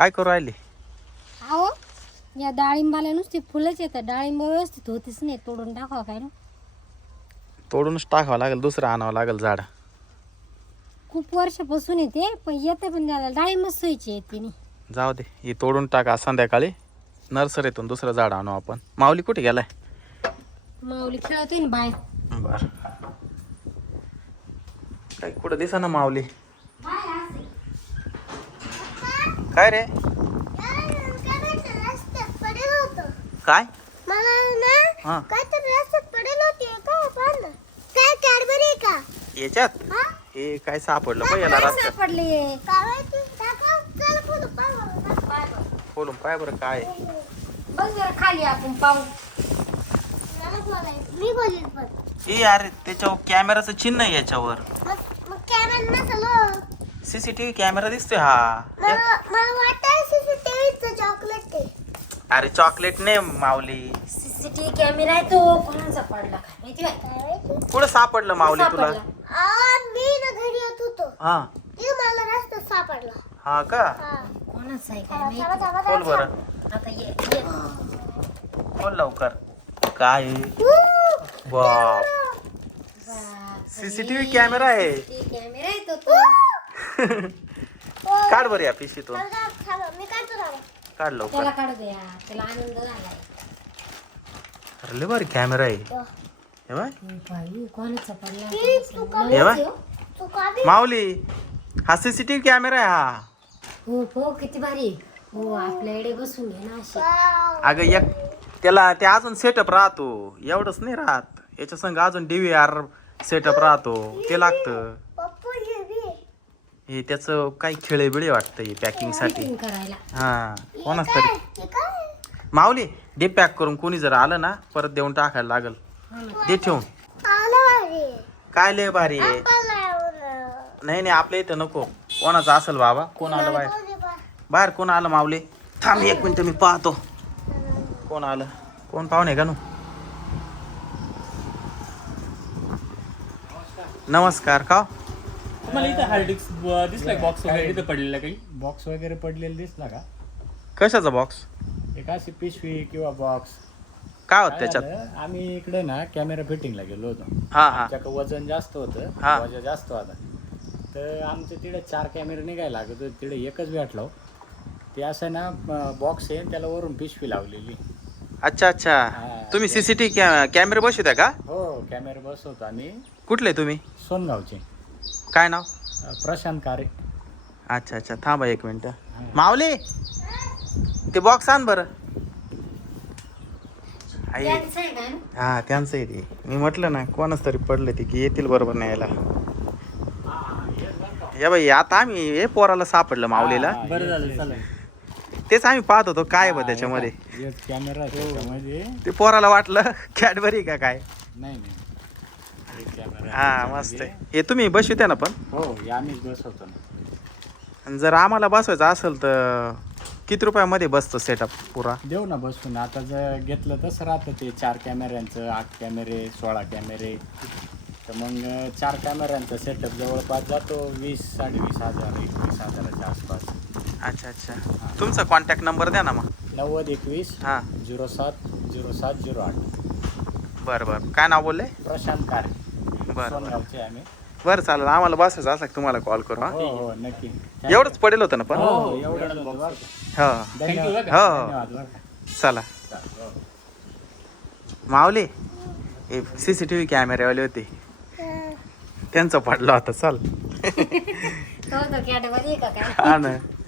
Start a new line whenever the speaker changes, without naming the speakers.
काय करू राहिली?
अहो या डाळिंबाला नुसते फुलंच येतात, डाळिंब व्यवस्थित होतीच नाही, तोडून टाकावं काय ना.
तोडूनच टाकावं लागेल, दुसरं आणावं लागेल झाड.
खूप वर्षापासून येते पण येते, पण त्याला डाळिंबच सोयीची येते नाही.
जाऊ दे, ही तोडून टाका. संध्याकाळी नर्सरीतून दुसरं झाड आणू आपण. माऊली कुठे गेलाय?
माऊली खेळतोय ना बाय.
बर, काय कुठं दिसा ना माऊली. काय रे? काय
मला ना
हा
काय तर रस्त्यात पडेल होती काय पाहिलं काय कॅडबरी का
याच्यात
हा
हे काय सापडलं बघ याला रस्त्यात.
सापडले.
काय माहिती टाका चल फोटो पाहिलं
खोलून पाय बरं काय.
बघ जरा खाली आपण पाहू.
मला बोलायचं मी बोलील पण
ए अरे त्याच्यावर कॅमेराचं चिन्ह आहे याच्यावर.
मग कॅमेरा नसलो
सीसीटीव्ही कॅमेरा दिसतोय हा.
मला वाटतं सीसीटीव्हीचं चॉकलेट ते
अरे चॉकलेट नाही माऊली.
सीसीटीव्ही कॅमेरा आहे तो, कोणाचा पडला काय माहिती बाय.
काय माहिती
कुठं सापडलं माऊली तुला?
मी ना घरी येत होतो
हा
ते मला रस्त्यात सापडला
हा का?
हा
कोणाचा आहे काय
थांबा,
माहिती.
थांबा,
खोल
थांबा.
बरं,
आता ये
खोल लवकर. काय बाप, सीसीटीव्ही कॅमेरा आहे.
कॅमेरा आहे तो.
काढ बरं या पिशीतून.
थांबा, थांबा, मी काढतो थांबा.
काढ लवकर.
त्याला काढू द्या, त्याला आनंद झालाय.
अरे लय भारी कॅमेरा आहे.
तो.
हे बाय
बाई, कोणाचा पडला
ती तू का
हे बाय
तू का बी
माऊली, हा सीसीटीव्ही कॅमेरा आहे हा.
हो हो, किती भारी. हो, आपल्याकडे बसून घे ना अशी.
वाव.
अगं एक त्याला ते अजून सेटअप राहतो, एवढंच नाही राहत. याच्या संग अजून DVR सेटअप राहतो, ते लागतं.
पप्पू हे बी
हे त्याचं काही खेळे बिळे वाटतं हे पॅकिंग साठी.
Packing करायला.
हा कोणाच तरी.
हे काय
माऊली दे पॅक करून, कोणी जर आलं ना परत देऊन टाकायला लागल. दे ठेवून.
आलं भारी
काय लय भारी आहे.
आपल्याला एवढं.
नाही नाही आपल्या इथं नको. कोणाचं असेल बाबा. कोण आलं बाहेर?
कोणी बा-
बाहेर कोण आलं माऊली? थांब एक मिनिट मी पाहतो कोण आलं. कोण पाहुणे का नू? नमस्कार. का
तुम्हाला इथं हार्ड डिस्क दिसला बॉक्स वगैरे इथं पडलेला काही?
बॉक्स वगैरे पडलेला दिसला का?
कशाचा बॉक्स?
एक अशी पिशवी किंवा बॉक्स.
काय होत
काय
त्याच्यात?
झालं, आम्ही इकडे ना कॅमेरा फिटिंगला गेलो होतो.
हा हा
आमच्याकडे वजन जास्त होतं,
हा.
वजन जास्त होता. तर आमच्या तिकडे 4 कॅमेरे निघायला लागत होते, तिकडे एकच भेटलो. ते असं ना बॉक्स आहे, त्याला वरून पिशवी लावलेली.
अच्छा अच्छा.
हा.
तुम्ही सीसीटीव्ही कॅमेरे बसवता का?
हो, कॅमेरा बसवतो आम्ही.
कुठले तुम्ही?
सोनगावचे.
काय नाव?
प्रशांत कारे.
अच्छा अच्छा, थांबा एक मिनिट. माऊली ते बॉक्स आण बरं. आई
त्यांचं आहे का ना?
हा त्यांचं आहे ते. मी म्हटलं ना कोणाच तरी पडलं ते की येतील बरोबर न्यायला. या बाई आता आम्ही हे पोराला सापडलं माऊलीला.
बरं झालं, चालेल.
तेच आम्ही पाहत होतो काय बघ त्याच्यामध्ये.
कॅमेरा त्याच्यामध्ये.
ते पोराला वाटलं कॅडबरी का काय.
नाही नाही, एक कॅमेरा
हा मस्त आहे. हे तुम्ही बसवित्या ना पण?
हो, हे आम्हीच बसवतो ना.
आणि जर आम्हाला बसवायचं असेल तर किती रुपयामध्ये बसतो सेटअप पुरा?
देऊ ना बसून. आता जर घेतलं तसं राहतं ते 4 कॅमेऱ्यांचं, 8 कॅमेरे, 16 कॅमेरे. तर मग 4 कॅमेऱ्यांचा सेटअप जवळपास जातो 20-25,000, 21,000च्या आसपास.
अच्छा अच्छा. तुमचा कॉन्टॅक्ट नंबर द्या ना मग.
9021
हां
07 0708.
बरं बरं. काय नाव बोलले?
प्रशांत कार.
बरं
सोनगावचे आम्ही.
बरं चालेल. आम्हाला बसायचं असं की तुम्हाला कॉल करू. हा
हो हो, नक्की.
एवढंच पडेल होतं ना पण?
हो, एवढंच होतं बरं का.
हो
धन्यवाद.
बरं का?
हो
धन्यवाद बरं का.
चला. माऊली हे CCTV कॅमेरेवाले होते, त्यांचा पडला होता. चल
तो कॅडबरी का काय?
हा ना.